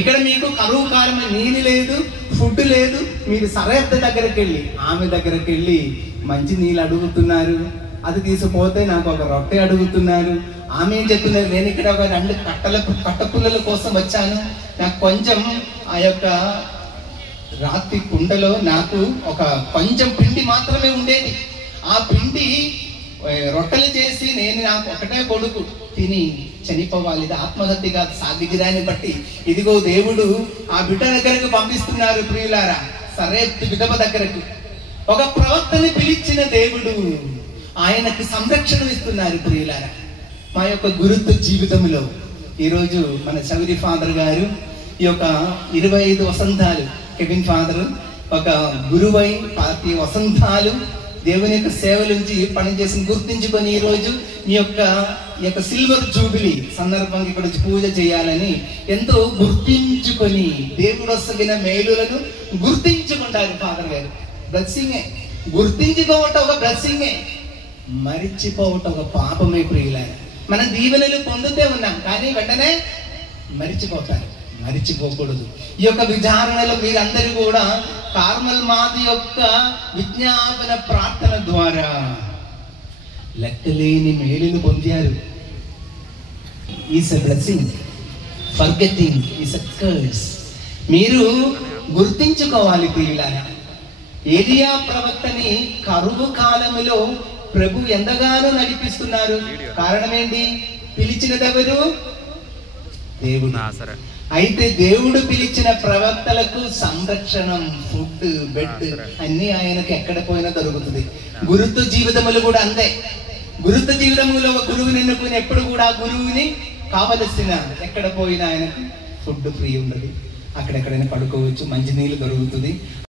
ఇక్కడ మీకు కరువు కాలం నీళ్ళు లేదు, ఫుడ్ లేదు. మీరు సరహద్దు దగ్గరికి వెళ్ళి ఆమె దగ్గరికి వెళ్ళి మంచి నీళ్ళు అడుగుతున్నారు. అది తీసుకుపోతే నాకు ఒక రొట్టె అడుగుతున్నారు. ఆమె ఏం చెప్తున్నారు, నేను ఇక్కడ ఒక 2 కట్టపుల్లల కోసం వచ్చాను, నాకు కొంచెం ఆ యొక్క రాతి కుండలో నాకు ఒక కొంచెం పిండి మాత్రమే ఉండేది. ఆ పిండి రొట్టెలు చేసి నాకు ఒకటే కొడుకు తిని చనిపోవాలి, ఇది ఆత్మహత్యగా సాగిరాన్ని బట్టి ఇదిగో దేవుడు ఆ బిడ్డ దగ్గరకు పంపిస్తున్నారు. ప్రియులారా, సరేత్ విధవ దగ్గరకు ఒక ప్రవక్తని పిలిచిన దేవుడు ఆయనకు సంరక్షణ ఇస్తున్నారు. ప్రియులారా, మా యొక్క గురుత్వ జీవితంలో ఈరోజు మన చౌదరి ఫాదర్ గారు ఈ యొక్క 25 వసంతాలు, కెవిన్ ఫాదర్ ఒక గురువై 25 వసంతాలు దేవుని యొక్క సేవలుంచి పనిచేసి గుర్తించుకొని ఈరోజు ఈ యొక్క సిల్వర్ జూబిలీ సందర్భంగా ఇక్కడ పూజ చేయాలని ఎంతో గుర్తించుకొని దేవుడు వసగిన మేలులను గుర్తించుకుంటారు ఫాదర్ గారు. బ్లెస్సింగే, గుర్తించుకోవటం ఒక బ్లెస్సింగే, మరిచిపోవటం ఒక పాపమే. ప్రియులారా, మనం దీవెనలు పొందుతూ ఉన్నాం కానీ వెంటనే మరిచిపోతారు. మరిచిపోకూడదు. ఈ యొక్క విచారణలో మీరందరూ కూడా కార్మల్ మాత యొక్క విజ్ఞాపన ప్రార్థన ద్వారా లెక్కలేని మేలును పొందారు. Is a blessing, forgetting is a curse. మీరు గుర్తించుకోవాలి ప్రియులారా. ఏలియా ప్రవక్తని కరువు కాలములో ప్రభు ఎంతగానో నడిపిస్తున్నారు. కారణం ఏంటి? పిలిచినదెవరు? దేవుడు. అయితే దేవుడు పిలిచిన ప్రవక్తలకు సంరక్షణం, ఫుడ్, బెడ్ అన్ని ఆయనకు ఎక్కడ పోయినా దొరుకుతుంది. గురుత్వ జీవితములు కూడా అంతే. గురుత్వ జీవితములో ఒక గురువుని ఎన్నుకుని ఎప్పుడు కూడా గురువుని కావలసిన ఎక్కడ పోయినా ఆయనకు ఫుడ్ ఫ్రీ ఉండదు, అక్కడెక్కడైనా పడుకోవచ్చు, మంచి నీళ్ళు దొరుకుతుంది.